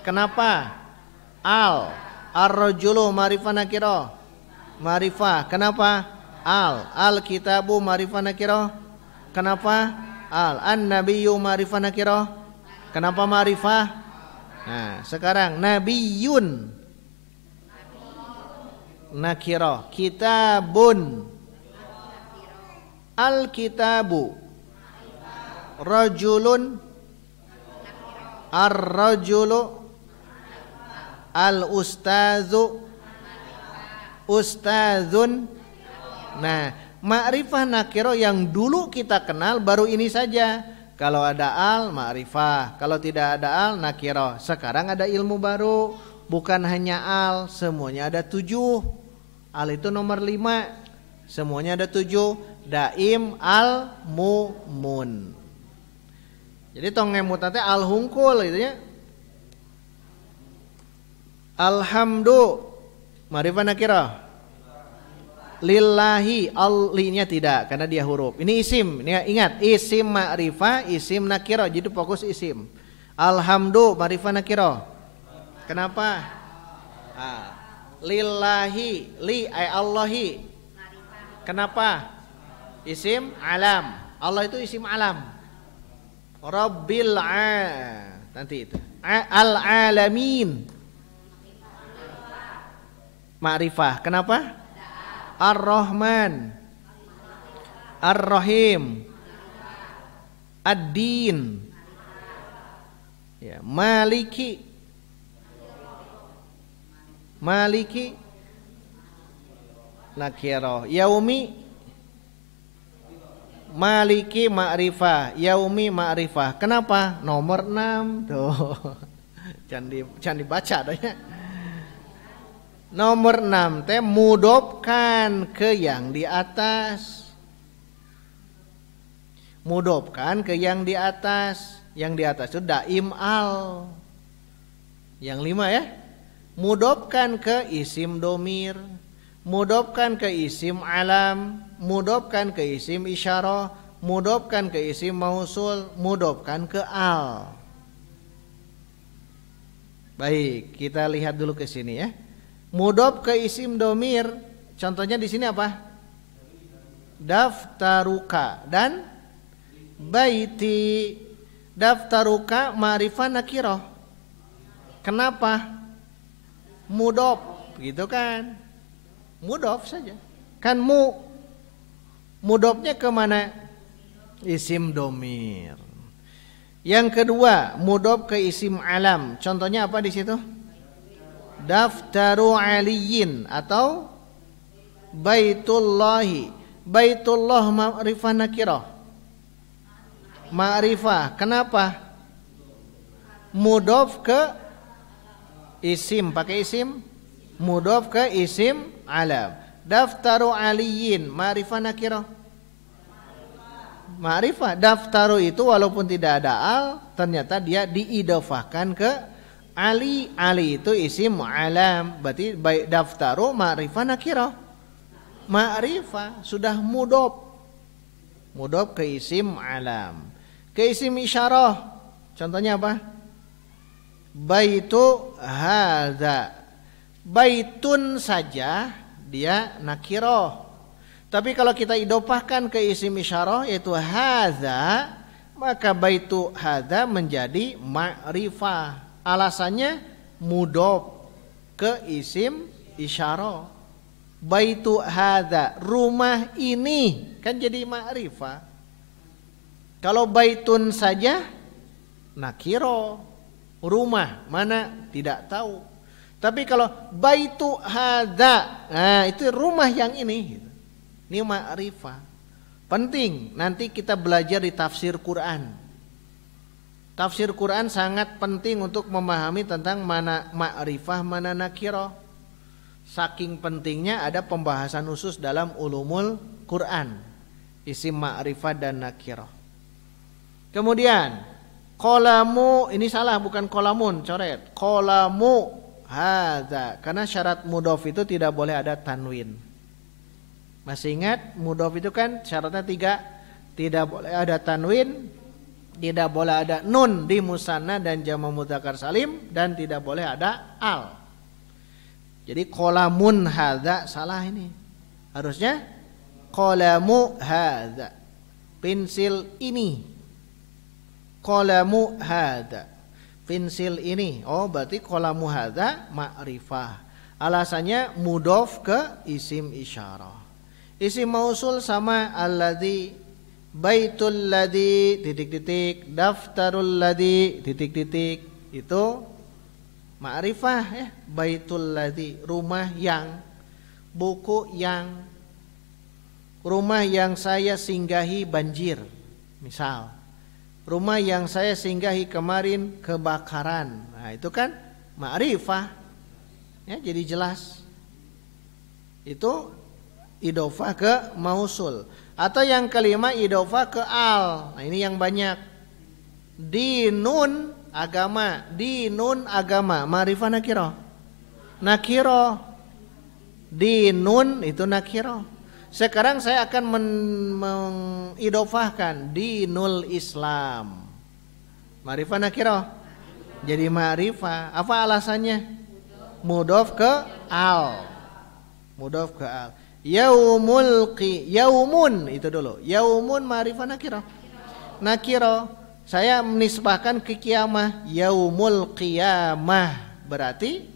Kenapa? Ar-rajulu ma'rifah nakiro. Ma'rifah. Kenapa? Al kitabu ma'rifah nakiro. Kenapa? An-nabiyyu ma'rifah nakiro. Kenapa ma'rifah? Nah, sekarang nabiyun nakiro, kitabun al-kitabu, rajulun ar-rajulu, al-ustazu ustazun. Nah, ma'rifah nakiro yang dulu kita kenal baru ini saja. Kalau ada al, ma'rifah. Kalau tidak ada al, nakiro. Sekarang ada ilmu baru. Bukan hanya al, semuanya ada 7. Al itu nomor 5. Semuanya ada 7. Daim, al, mun. Jadi tong ngemutate al hungkul gitu ya. Alhamdu, ma'rifah nakiro. Lillahi, al-linya tidak karena dia huruf. Ini isim, ini ingat isim ma'rifah, isim nakiro. Jadi fokus isim. Alhamdu ma'rifah nakiro. Kenapa? Lillahi, li ay Allahi. Kenapa? Isim alam. Allah itu isim alam. Rabbil nanti itu. Al alamin. Ma'rifah. Kenapa? Ar-Rahman, Ar-Rahim, Ad-Din, ya, Maliki, nakiro, Yaumi, Maliki ma'rifah, Yaumi ma'rifah. Kenapa? Nomor 6 tuh. Jangan dibaca doanya. Nomor 6 teh mudofkan ke yang di atas. Mudofkan ke yang di atas. Yang di atas itu daim al. Yang 5 ya. Mudofkan ke isim domir. Mudofkan ke isim alam. Mudofkan ke isim isyarah. Mudofkan ke isim mausul. Mudofkan ke al. Baik, kita lihat dulu ke sini ya. Mudhof ke isim domir, contohnya di sini apa? Daftaruka dan baiti. Daftaruka ma'rifah nakirah. Kenapa? Mudhof, gitu kan? Mudhof saja. Kan mudhofnya ke mana? Isim domir. Yang kedua, mudhof ke isim alam. Contohnya apa di situ? Daftaru aliyin atau baitullahi. Baitullah ma'rifah nakirah. Ma'rifah. Kenapa? Mudhof ke isim, pakai isim. Mudhof ke isim alam. Daftaru aliyin ma'rifah nakirah. Ma'rifah. Daftaru itu walaupun tidak ada al, ternyata dia diidofahkan ke Ali. Ali itu isim alam. Berarti daftaru ma'rifah nakirah. Ma'rifah sudah mudhof. Mudhof ke isim alam. Ke isim isyarah. Contohnya apa? Baitu hadza. Baitun saja dia nakirah. Tapi kalau kita idofahkan ke isim isyarah yaitu hadza, maka baitu hadza menjadi ma'rifah. Alasannya mudhof ke isim isyarah. Baitu hadza, rumah ini, kan jadi ma'rifah. Kalau baitun saja nakiro, rumah mana tidak tahu. Tapi kalau baitu hadza, nah itu rumah yang ini. Ini ma'rifah. Penting nanti kita belajar di tafsir Quran. Tafsir Quran sangat penting untuk memahami tentang mana ma'rifah, mana nakirah. Saking pentingnya ada pembahasan khusus dalam ulumul Quran. Isim ma'rifah dan nakirah. Kemudian qalamu, ini salah bukan qalamun, coret. Qalamu hadza, karena syarat mudhof itu tidak boleh ada tanwin. Masih ingat mudhof itu kan syaratnya 3, tidak boleh ada tanwin, tidak boleh ada nun di musanna dan jama' mudzakkar salim, dan tidak boleh ada al. Jadi qalamun hadza salah ini. Harusnya qalamu hadza, pensil ini. Qalamu hadza, pensil ini. Oh berarti qalamu hadza ma'rifah. Alasannya mudhof ke isim isyarah. Isim mausul sama alladzi, baitul ladzi titik-titik, daftarul ladzi titik-titik. Itu ma'rifah ya. Baitul ladzi, rumah yang, buku yang, rumah yang saya singgahi banjir. Misal rumah yang saya singgahi kemarin kebakaran. Nah itu kan ma'rifah ya, jadi jelas. Itu idhofah ke mausul. Atau yang kelima idhofah ke al. Nah ini yang banyak. Dinun agama, dinun agama, ma'rifah nakirah. Nakirah. Dinun itu nakirah. Sekarang saya akan mengidhofahkan dinul Islam. Ma'rifah nakirah. Jadi ma'rifah. Apa alasannya? Mudhof ke al. Mudhof ke al. Yaumun itu dulu. Yaumun ma'rifah nakirah. Nakirah. Saya menisbahkan ke kiamah. Yaumul qiyamah. Berarti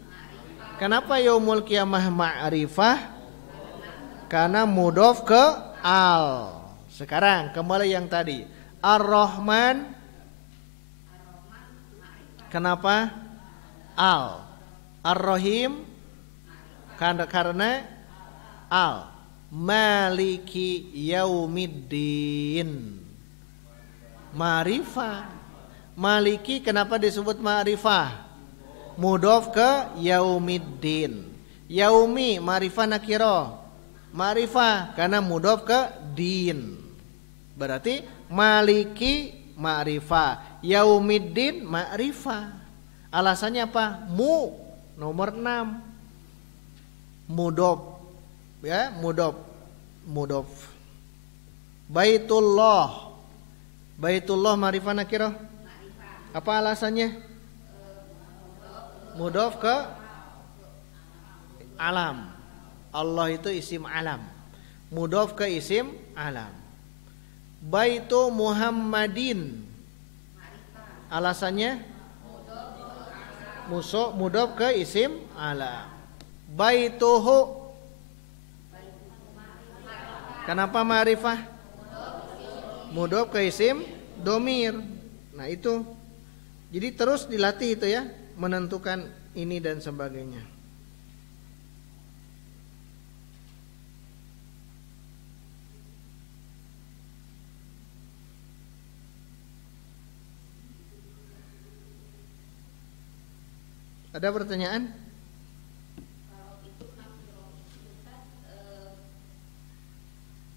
kenapa yaumul qiyamah ma'rifah? Karena mudhof ke al. Sekarang kembali yang tadi. Ar-Rahman. Kenapa al? Ar-Rahim karena al. Maliki yaumiddin, ma'rifah. Maliki kenapa disebut ma'rifah? Mudhof ke yaumiddin. Yaumi ma'rifah nakirah. Ma'rifah karena mudhof ke din. Berarti maliki ma'rifah, yaumiddin ma'rifah. Alasannya apa? Nomor 6. Mudhof ya, mudhof. Baitullah. Baitullah ma'rifah nakirah. Apa alasannya? Mudhof ke alam. Allah itu isim alam. Mudhof ke isim alam. Baitu Muhammadin. Alasannya mudhof ke isim alam. Baituhu. Kenapa ma'rifah? Mudhof ke isim domir. Nah itu. Jadi terus dilatih itu ya, menentukan ini dan sebagainya. Ada pertanyaan? Kalau itu nakirah itu kan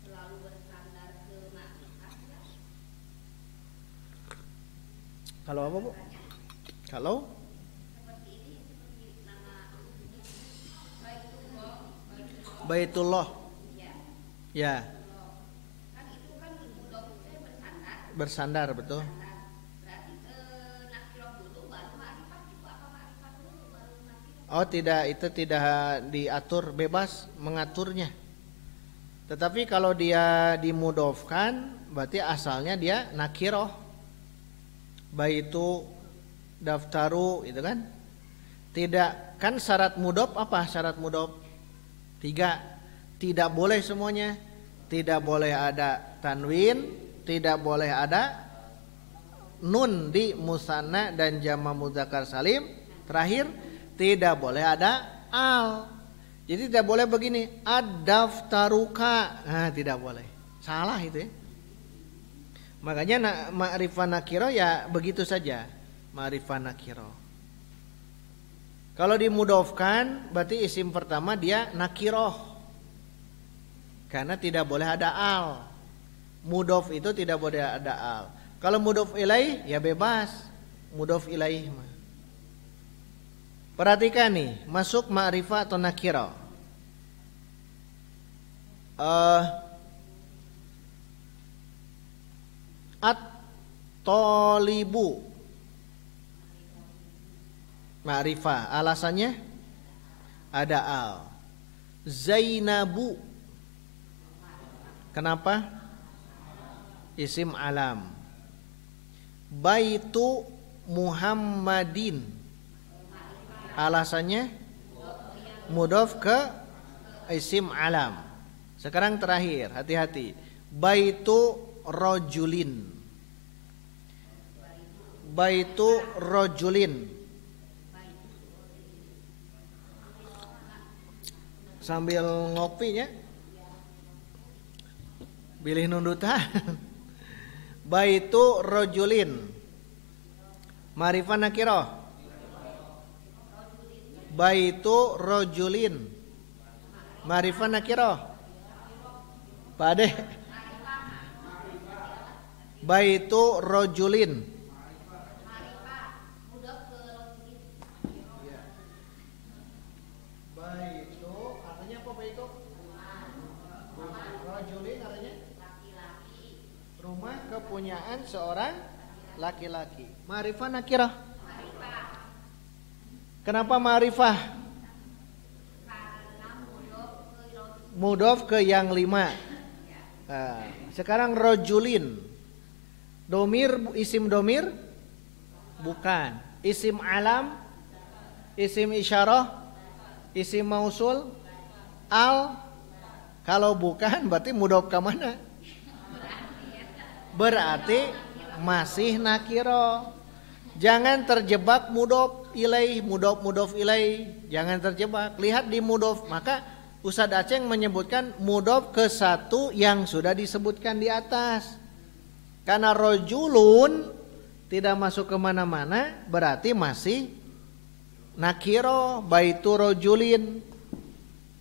selalu bersandar ke ma'rifah ya? Kalau apa Bu? Kalau? Seperti ini, seperti nama Baitullah. Baitullah. Ya. Ya. Kan itu kan mudhofnya bersandar. Bersandar betul. Berarti nakirah dulu baru ma'rifah juga, apa ma'rifah dulu baru nakirah? Oh tidak, itu tidak diatur, bebas mengaturnya. Tetapi kalau dia dimudhofkan berarti asalnya dia nakirah. Baitu, daftaru itu kan. Tidak, kan syarat mudhof apa? Syarat mudhof 3. Tidak boleh semuanya. Tidak boleh ada tanwin, tidak boleh ada nun di musanna dan jama' mudzakkar salim. Terakhir, tidak boleh ada al. Jadi tidak boleh begini, ad-daftaruka. Nah, tidak boleh. Salah itu ya. Makanya ma'rifah nakiro ya begitu saja. Ma'rifah nakiro. Kalau dimudofkan berarti isim pertama dia nakiroh. Karena tidak boleh ada al. Mudof itu tidak boleh ada al. Kalau mudof ilaih ya bebas. Mudof ilaih mah. Perhatikan nih, masuk ma'rifah atau nakiro. At-tolibu ma'rifah, alasannya ada al. Zainabu, kenapa? Isim alam. Baitu Muhammadin, alasannya mudhof ke isim alam. Sekarang terakhir, hati-hati. Baitu rojulin. Baitu rojulin. Sambil ngopinya, pilih nundutan. Baitu rojulin. Ma'rifah nakiroh. Baitu rojulin. Ma'rifah nakiroh. Pak Ade. Baitu rojulin. Baitu artinya apa baitu? Rojulin artinya laki-laki. Rumah kepunyaan seorang laki-laki. Ma'rifah nakirah. Kenapa ma'rifah? Mudhof ke yang 5. Nah, sekarang rojulin. Domir, isim domir? Bukan. Isim alam? Isim isyarah? Isim mausul? Al? Kalau bukan berarti mudhof ke mana? Berarti masih nakiro. Jangan terjebak mudhof ilaih, mudhof ilaih. Jangan terjebak. Lihat di mudhof. Maka Ustadz Aceng menyebutkan mudhof ke satu yang sudah disebutkan di atas. Karena rojulun tidak masuk kemana-mana, berarti masih nakiro. Baitu rojulin.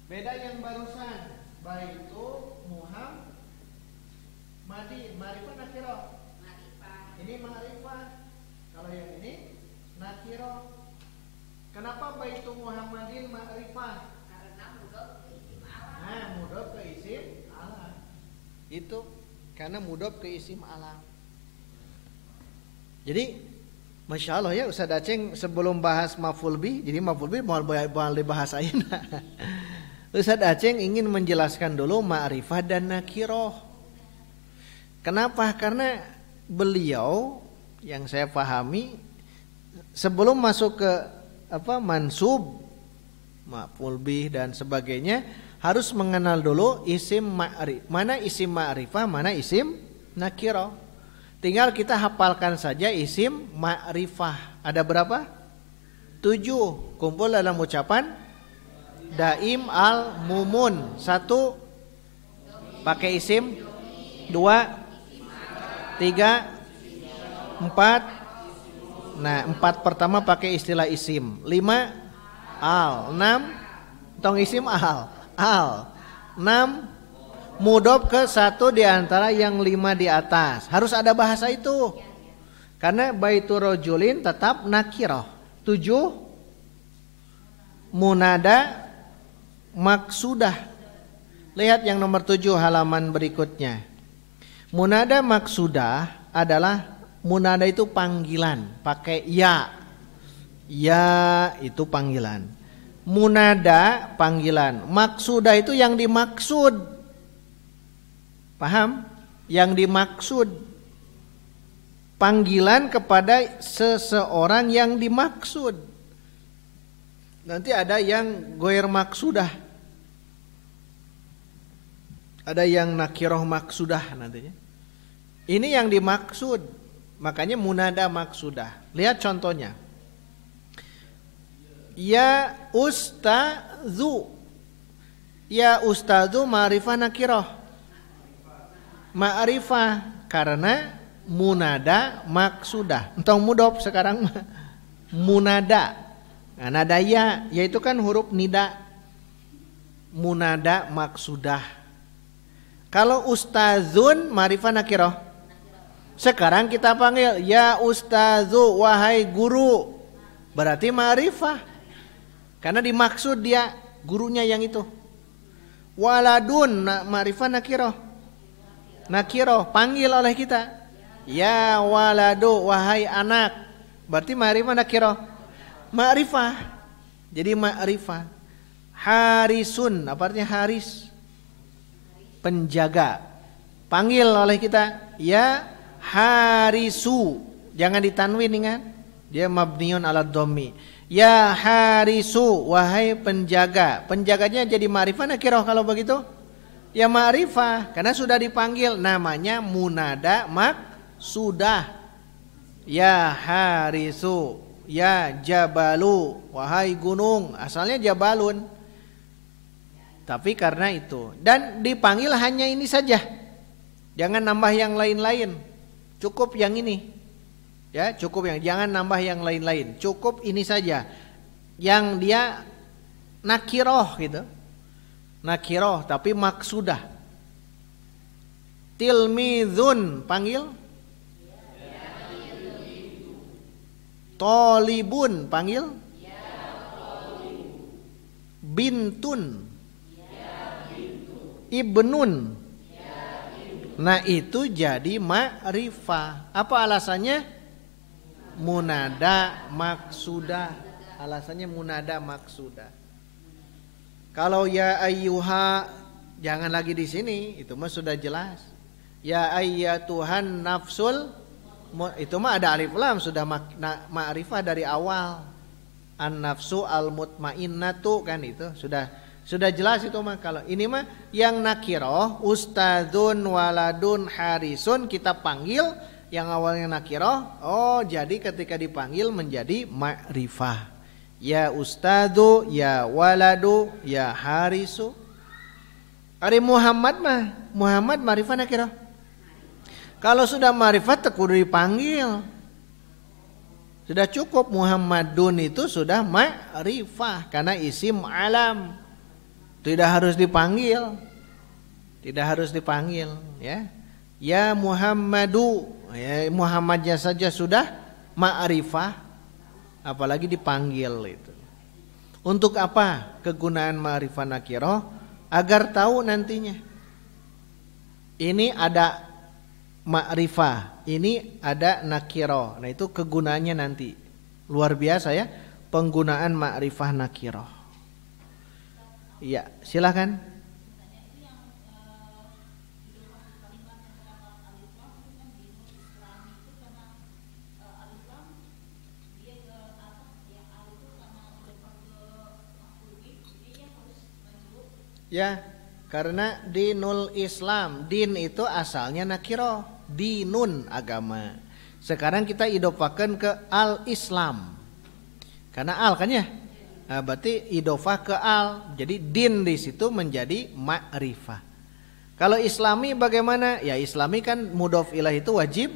Beda yang barusan. Baitu Muhammadin. Ma'rifah nakiro. Ini ma'rifah. Kalau yang ini nakiro. Kenapa baitu Muhammadin ma'rifah? Karena mudhof ke isim alam. Nah, mudhof ke isim alam. Itu karena mudhof ke isim alam. Jadi Masya Allah ya Ustadz Aceng sebelum bahas maf'ul bih, jadi maf'ul bih mau dibahas ayeuna. Ustadz Aceng ingin menjelaskan dulu ma'rifah dan nakiroh. Kenapa? Karena beliau yang saya pahami sebelum masuk ke mansub, maf'ul bih dan sebagainya harus mengenal dulu isim ma'rifah, mana isim ma'rifah, mana isim nakirah. Tinggal kita hafalkan saja isim ma'rifah. Ada berapa? 7. Kumpul dalam ucapan daim al mumun. 1 pakai isim, 2 3 4. Nah, 4 pertama pakai istilah isim. 5 al. 6 tong isim al. 6 mudhof ke satu di antara yang 5 di atas. Harus ada bahasa itu. Karena baitu rojulin tetap nakirah. 7 munada maksudah. Lihat yang nomor 7 halaman berikutnya. Munada maksudah adalah munada itu panggilan, pakai ya. Ya itu panggilan. Munada panggilan, maksudah itu yang dimaksud. Paham? Yang dimaksud. Panggilan kepada seseorang yang dimaksud. Nanti ada yang goyer maksudah. Ada yang nakiroh maksudah nantinya. Ini yang dimaksud. Makanya munada maksudah. Lihat contohnya. Ya ustazu. Ya ustazu ma'rifah nakirah. Ma'rifah karena munada maksudah. Entong mudhof sekarang munada. Nah, nada ya yaitu kan huruf nida. Munada maksudah. Kalau ustazun ma'rifah nakirah. Sekarang kita panggil ya ustazu wahai guru. Berarti ma'rifah. Karena dimaksud dia gurunya yang itu. Waladun ma'rifah nakirah. Nakirah panggil oleh kita. Ya waladu wahai anak. Berarti ma'rifah nakirah. Ma'rifah. Jadi ma'rifah. Harisun apa artinya haris? Penjaga. Panggil oleh kita. Ya harisu. Jangan ditanwin ingat. Dia mabniun ala dhammi. Ya harisu wahai penjaga. Penjaganya jadi ma'rifah nakirah kalau begitu. Ya ma'rifah karena sudah dipanggil, namanya munada maksudah. Ya harisu, ya jabalu, wahai gunung. Asalnya jabalun. Tapi karena itu dan dipanggil hanya ini saja. Jangan nambah yang lain-lain. Cukup yang ini. Ya, cukup yang jangan nambah yang lain-lain. Cukup ini saja. Yang dia nakiroh gitu. Nakiroh tapi maksudah. Tilmizun panggil. Tolibun panggil. Bintun. Ibnun. Nah itu jadi ma'rifah. Apa alasannya? Munada maksudah. Alasannya munada maksudah. Kalau ya ayyuha jangan lagi di sini, itu mah sudah jelas. Ya ayyatuhan nafsul, itu mah ada alif lam sudah ma'rifah dari awal. An nafsu al mutmainnatu kan itu sudah jelas itu mah. Kalau ini mah yang nakiroh ustadzun waladun harisun kita panggil yang awalnya nakiroh. Oh jadi ketika dipanggil menjadi ma'rifah. Ya ustadu, ya waladu, ya harisu. Ari Muhammad mah, Muhammad ma'rifah nakirah. Kalau sudah ma'rifah tak kudu dipanggil. Sudah cukup Muhammadun itu sudah ma'rifah karena isim alam. Tidak harus dipanggil. Tidak harus dipanggil ya. Ya Muhammadu, ya Muhammadnya saja sudah ma'rifah. Apalagi dipanggil itu. Untuk apa kegunaan ma'rifah nakirah? Agar tahu nantinya. Ini ada ma'rifah, ini ada nakirah. Nah itu kegunaannya nanti. Luar biasa ya penggunaan ma'rifah nakirah. Iya, silakan. Ya, karena dinul Islam, din itu asalnya nakiro, dinun agama. Sekarang kita idofakan ke al-Islam. Karena al kan ya? Nah, berarti idofah ke al. Jadi din di situ menjadi ma'rifah. Kalau Islami bagaimana? Ya Islami kan mudhof ilah itu wajib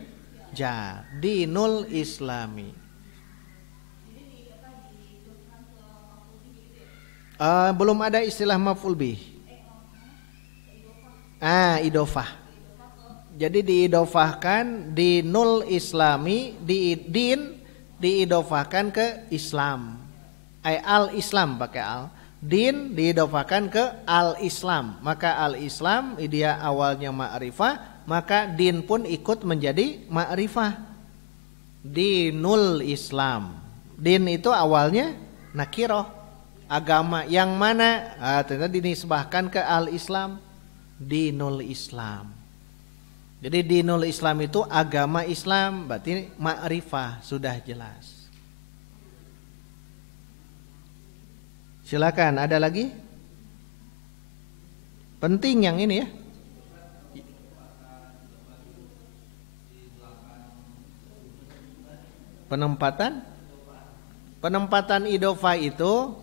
jar. Dinul Islami. Belum ada istilah maf'ul bih. Idofah. Jadi diidofahkan dinul Islami, din diidofahkan ke Islam. Al-Islam pakai al. Din diidofahkan ke al-Islam. Maka al-Islam dia awalnya ma'rifah, maka din pun ikut menjadi ma'rifah. Dinul Islam. Din itu awalnya nakirah. Agama yang mana ternyata dinisbahkan ke al-Islam, dinul Islam. Jadi dinul Islam itu agama Islam, berarti ma'rifah sudah jelas. Silakan, ada lagi? Penting yang ini ya. Penempatan Penempatan idhofah itu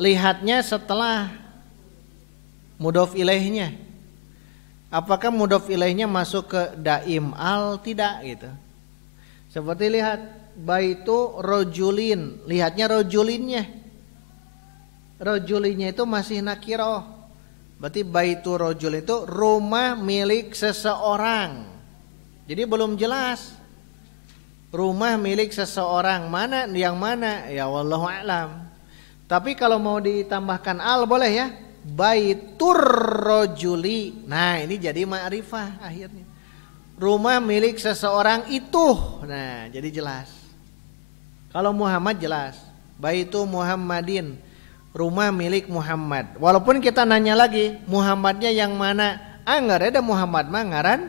lihatnya setelah mudhof ilaihnya. Apakah mudhof ilaihnya masuk ke daim al tidak gitu. Seperti lihat baitu rojulin, lihatnya rojulinnya. Rojulinnya itu masih nakiroh. Berarti baitu rojul itu rumah milik seseorang. Jadi belum jelas. Rumah milik seseorang mana yang mana ya wallahu a'lam. Tapi kalau mau ditambahkan al boleh ya. Baitur rojuli. Nah, ini jadi ma'rifah akhirnya. Rumah milik seseorang itu. Nah, jadi jelas. Kalau Muhammad jelas. Baitu Muhammadin. Rumah milik Muhammad. Walaupun kita nanya lagi, Muhammadnya yang mana? Enggak ada Muhammad mah ngaran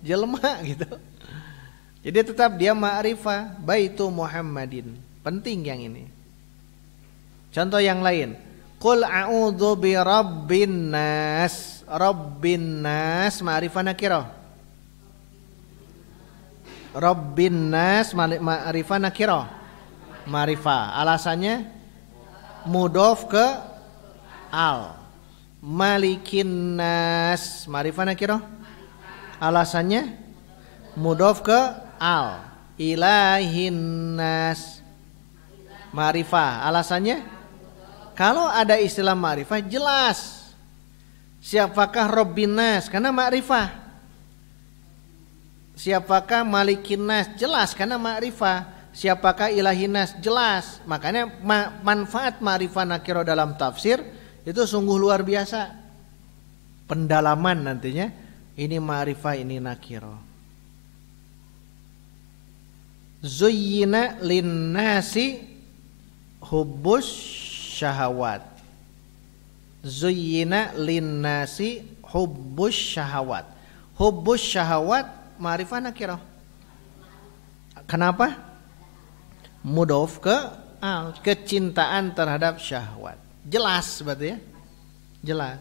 jelema gitu. Jadi tetap dia ma'rifah, baitu Muhammadin. Penting yang ini. Contoh yang lain. Qul a'udzu bi rabbin nas. Rabbin nas ma'rifah nakirah. Rabbin nas ma'rifah nakirah. Ma'rifah. Alasannya mudhof ke al. Malikin nas ma'rifah nakirah. Alasannya mudhof ke al. Ilahin nas ma'rifah. Alasannya kalau ada istilah ma'rifah jelas. Siapakah Rabbin nas? Karena ma'rifah. Siapakah Malikin nas? Jelas karena ma'rifah. Siapakah Ilahin nas? Jelas. Makanya manfaat ma'rifah nakiro dalam tafsir itu sungguh luar biasa. Pendalaman nantinya. Ini ma'rifah, ini nakiro. Zuyyina linnasi hubbus syahawat. Zuyyina linnasi hubbus syahawat. Hubbus syahawat ma'rifah nakirah. Kenapa? Mudhof ke al, kecintaan terhadap syahwat. Jelas berarti ya? Jelas.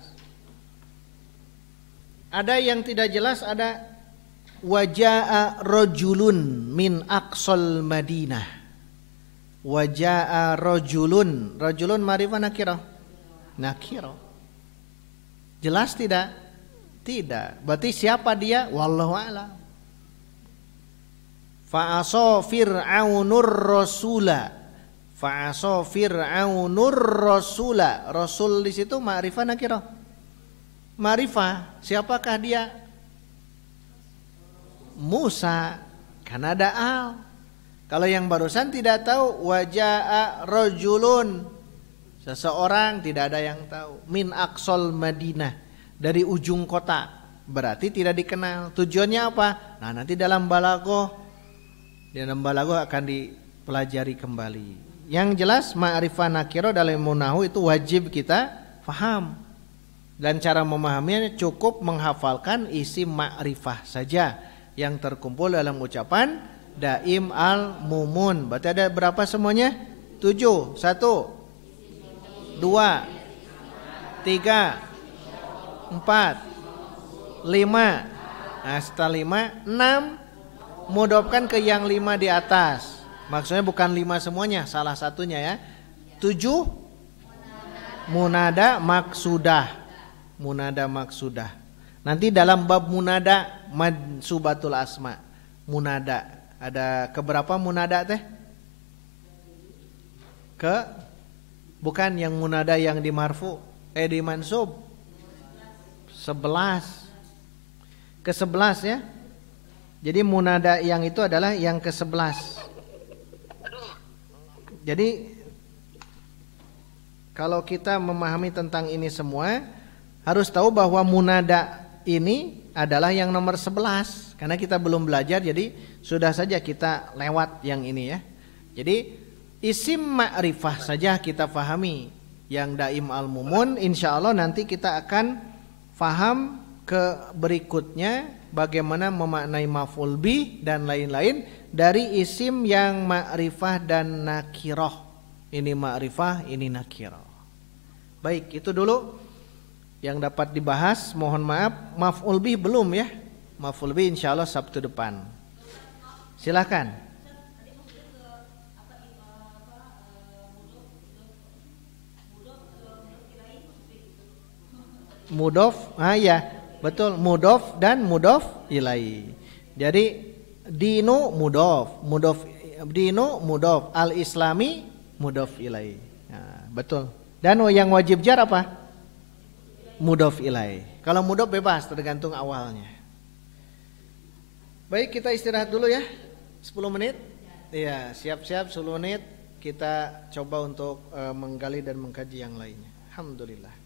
Ada yang tidak jelas, ada waja'a rajulun min aqsal Madinah. Waja'a rajulun. Rajulun ma'rifah nakirah. Nakirah. Jelas tidak? Tidak. Berarti siapa dia? Wallahu a'lam. Fa'asa fir'aunur rasula. Fa'asa fir'aunur rasula. Rasul di situ ma'rifah nakirah. Ma'rifah. Siapakah dia? Musa. Karena ada al. Kalau yang barusan tidak tahu, waja'a rajulun. Seseorang tidak ada yang tahu. Min aqsal Madinah. Dari ujung kota. Berarti tidak dikenal. Tujuannya apa? Nah, nanti dalam balaghah. Dalam balaghah akan dipelajari kembali. Yang jelas ma'rifah nakiro dalam munahu itu wajib kita faham. Dan cara memahaminya cukup menghafalkan isi ma'rifah saja yang terkumpul dalam ucapan daim al mumun. Berarti ada berapa semuanya? 7. 1 2 3 4 5. Nah, setelah 5 6 mudhofkan ke yang 5 di atas. Maksudnya bukan 5 semuanya, salah satunya ya. 7 munada maksudah. Munada maksudah. Nanti dalam bab munada mansubatul asma. Munada. Ada keberapa munada teh? Bukan yang munada yang di marfu, di mansub. 11. Ke-11 ya. Jadi munada yang itu adalah yang ke-11. Jadi kalau kita memahami tentang ini semua, harus tahu bahwa munada ini adalah yang nomor 11. Karena kita belum belajar, jadi sudah saja kita lewat yang ini ya. Jadi isim ma'rifah saja kita fahami. Yang daim al-mumun, insya Allah nanti kita akan faham ke berikutnya bagaimana memaknai maf'ul bih dan lain-lain dari isim yang ma'rifah dan nakirah. Ini ma'rifah, ini nakirah. Baik, itu dulu yang dapat dibahas. Mohon maaf, maf'ul bih belum ya. Maf'ul bih insyaallah Sabtu depan. Silakan. mudof, ya betul, mudof dan mudof ilai. Jadi dinu mudof, dinu mudof, al islami mudof ilai. Nah, betul. Dan yang wajib jar apa? Mudof ilai. Kalau mudof bebas tergantung awalnya. Baik, kita istirahat dulu ya 10 menit. Iya, siap-siap 10 menit kita coba untuk menggali dan mengkaji yang lainnya. Alhamdulillah.